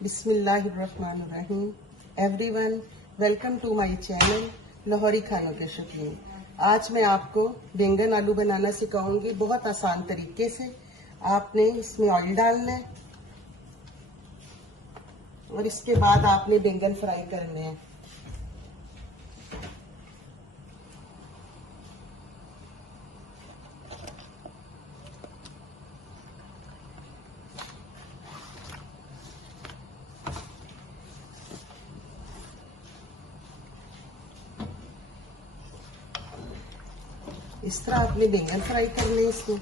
बिस्मिल्लाहिर्रहमानिर्रहीम। Everyone, welcome to my channel Lahori खानों के शौकीन। आज मैं आपको बैंगन आलू बनाना सिखाऊंगी बहुत आसान तरीके से। आपने इसमें ऑयल डालना है और इसके बाद आपने बैंगन फ्राई करने हैं। इस तरह आपने बैंगन फ्राई करने हैं इसमें।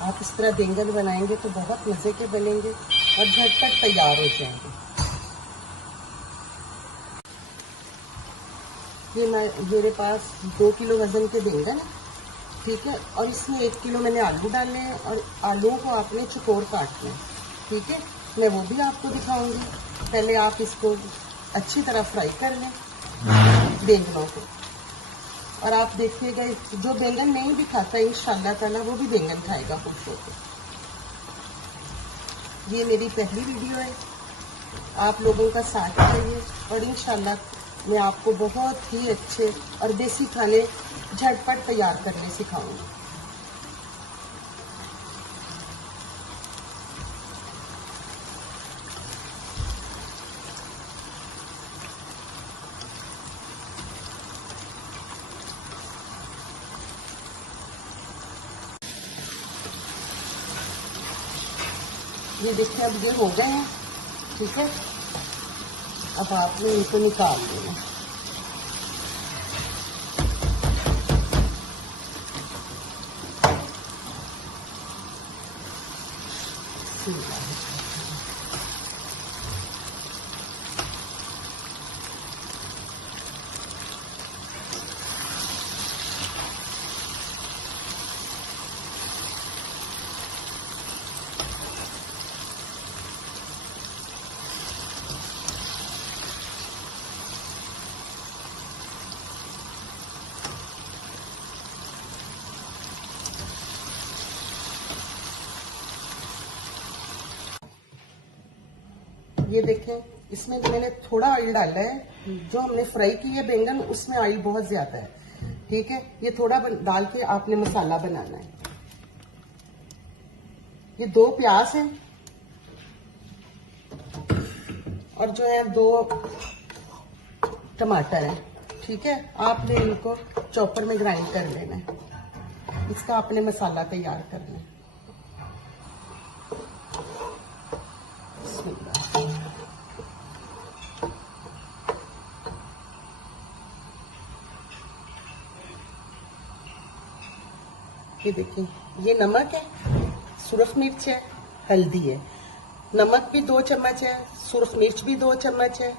आप इस तरह बैंगन बनाएंगे तो बहुत मजे के बनेंगे और झटपट तैयार हो जाएंगे। ये मेरे पास 2 किलो वजन के बैंगन है, ठीक है। और इसमें 1 किलो मैंने आलू डाले हैं और आलूओं को आपने चौकोर काटना है, ठीक है। मैं वो भी आपको दिखाऊंगी। पहले आप इसको अच्छी तरह फ्राई कर लें बैंगनों को। और आप देखिएगा, जो बैंगन नहीं भी खाता इंशाअल्लाह ताला वो भी बैंगन खाएगा खुश होकर। ये मेरी पहली वीडियो है, आप लोगों का साथ चाहिए और इंशाअल्लाह मैं आपको बहुत ही अच्छे और देसी खाने झटपट तैयार करने सिखाऊंगी। ये देखिए, अब ये हो गए हैं, ठीक है। अब आपने इनको निकाल देना। ये देखें, इसमें मैंने थोड़ा ऑयल डाला है। जो हमने फ्राई की है बैंगन, उसमें ऑयल बहुत ज्यादा है, ठीक है। ये थोड़ा डाल के आपने मसाला बनाना है। ये 2 प्याज हैं और जो है 2 टमाटर हैं, ठीक है। आपने इनको चॉपर में ग्राइंड कर लेना है। इसका आपने मसाला तैयार करना है। ये देखिए, ये नमक है, सुरख मिर्च है, हल्दी है। नमक भी 2 चम्मच है, सुरख मिर्च भी 2 चम्मच है,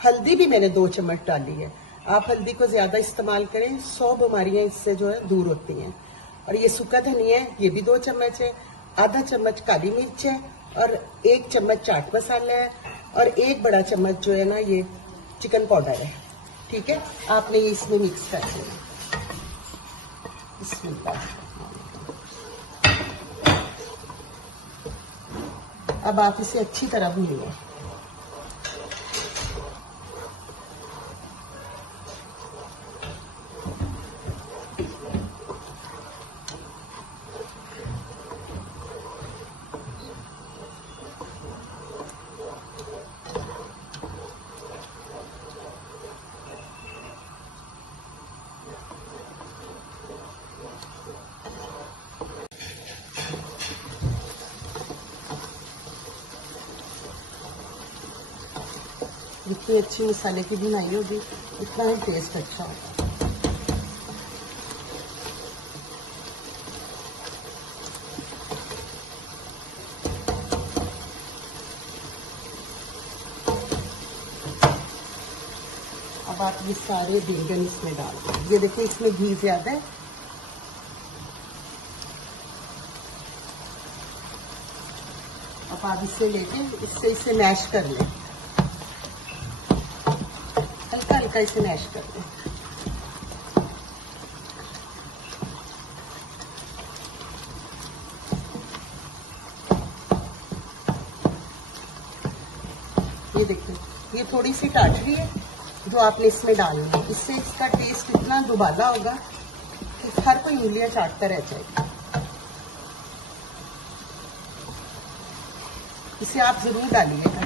हल्दी भी मैंने 2 चम्मच डाली है। आप हल्दी को ज्यादा इस्तेमाल करें, 100 बीमारियां इससे जो है दूर होती हैं। और ये सूखा धनिया है, ये भी 2 चम्मच है। आधा चम्मच काली मिर्च है और 1 चम्मच चाट मसाला है और 1 बड़ा चम्मच जो है ना ये चिकन पाउडर है, ठीक है। आपने ये इसमें मिक्स कर देना। बिस्मिल्लाह। अब आप इसे अच्छी तरह भूनिए। जितनी अच्छी मसाले की भुनाई होगी उतना ही टेस्ट अच्छा होगा। अब आप ये सारे बैंगन इसमें डाल दें। ये देखिए, इसमें घी ज्यादा है। अब आप इसे लेके इससे इसे मैश कर लें, हल्का हल्का इसे मैश कर लें। ये देखिए, ये थोड़ी सी टाटरी है जो आपने इसमें डालनी है, इससे इसका टेस्ट इतना दुबाला होगा कि हर कोई उंगलियां चाटता रह जाएगा। इसे आप जरूर डालिएगा।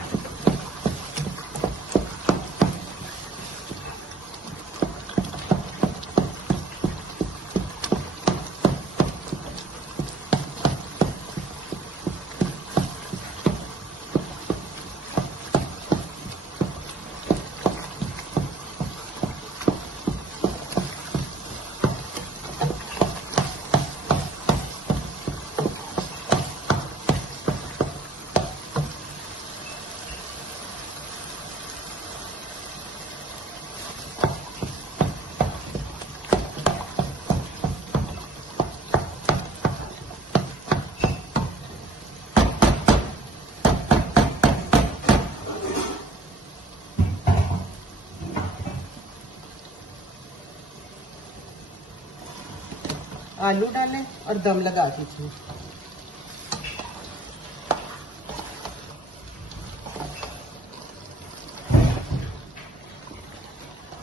आलू डालें और दम लगा दीजिए।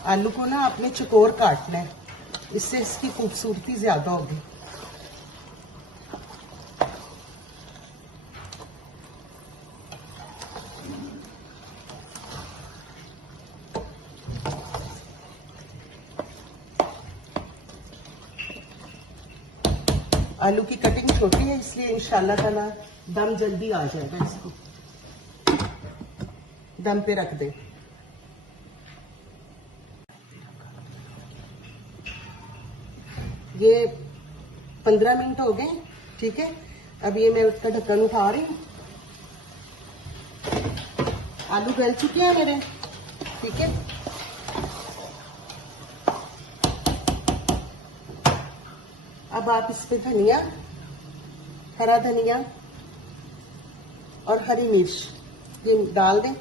आलू को ना आपने चौकोर काटना है, इससे इसकी खूबसूरती ज्यादा होगी। आलू की कटिंग छोटी है इसलिए इंशाल्लाह ताला दम जल्दी आ जाएगा। इसको दम पे रख दे। ये 15 मिनट हो गए, ठीक है। अब ये मैं उसका ढक्कन उठा रही हूँ। आलू गल चुके हैं मेरे, ठीक है। अब आप इस पे धनिया, हरा धनिया और हरी मिर्च ये डाल दें।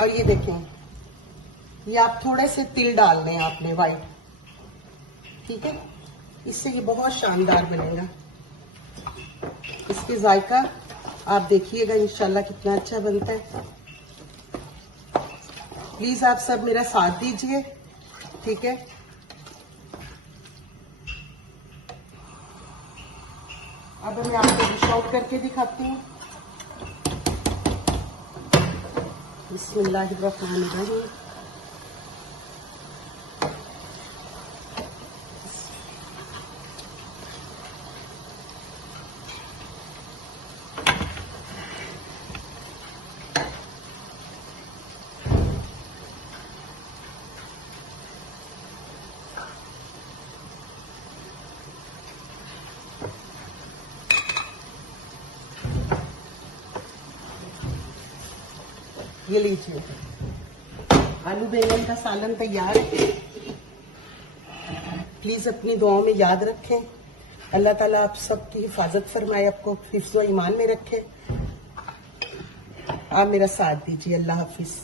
और ये देखें, ये आप थोड़े से तिल डाल दें आपने वाइट, ठीक है। इससे ये बहुत शानदार बनेगा। इसके जायका आप देखिएगा इंशाल्लाह कितना अच्छा बनता है। प्लीज आप सब मेरा साथ दीजिए, ठीक है। अब मैं आपको डिश आउट करके दिखाती हूँ। बिस्मिल्लाहिर्रहमानिर्रहीम। ये लीजिए, आलू बैंगन का सालन तैयार है। प्लीज अपनी दुआओं में याद रखें। अल्लाह ताला आप सबकी हिफाजत फरमाए, आपको हिफ्ज़ व ईमान में रखे। आप मेरा साथ दीजिए। अल्लाह हाफिज।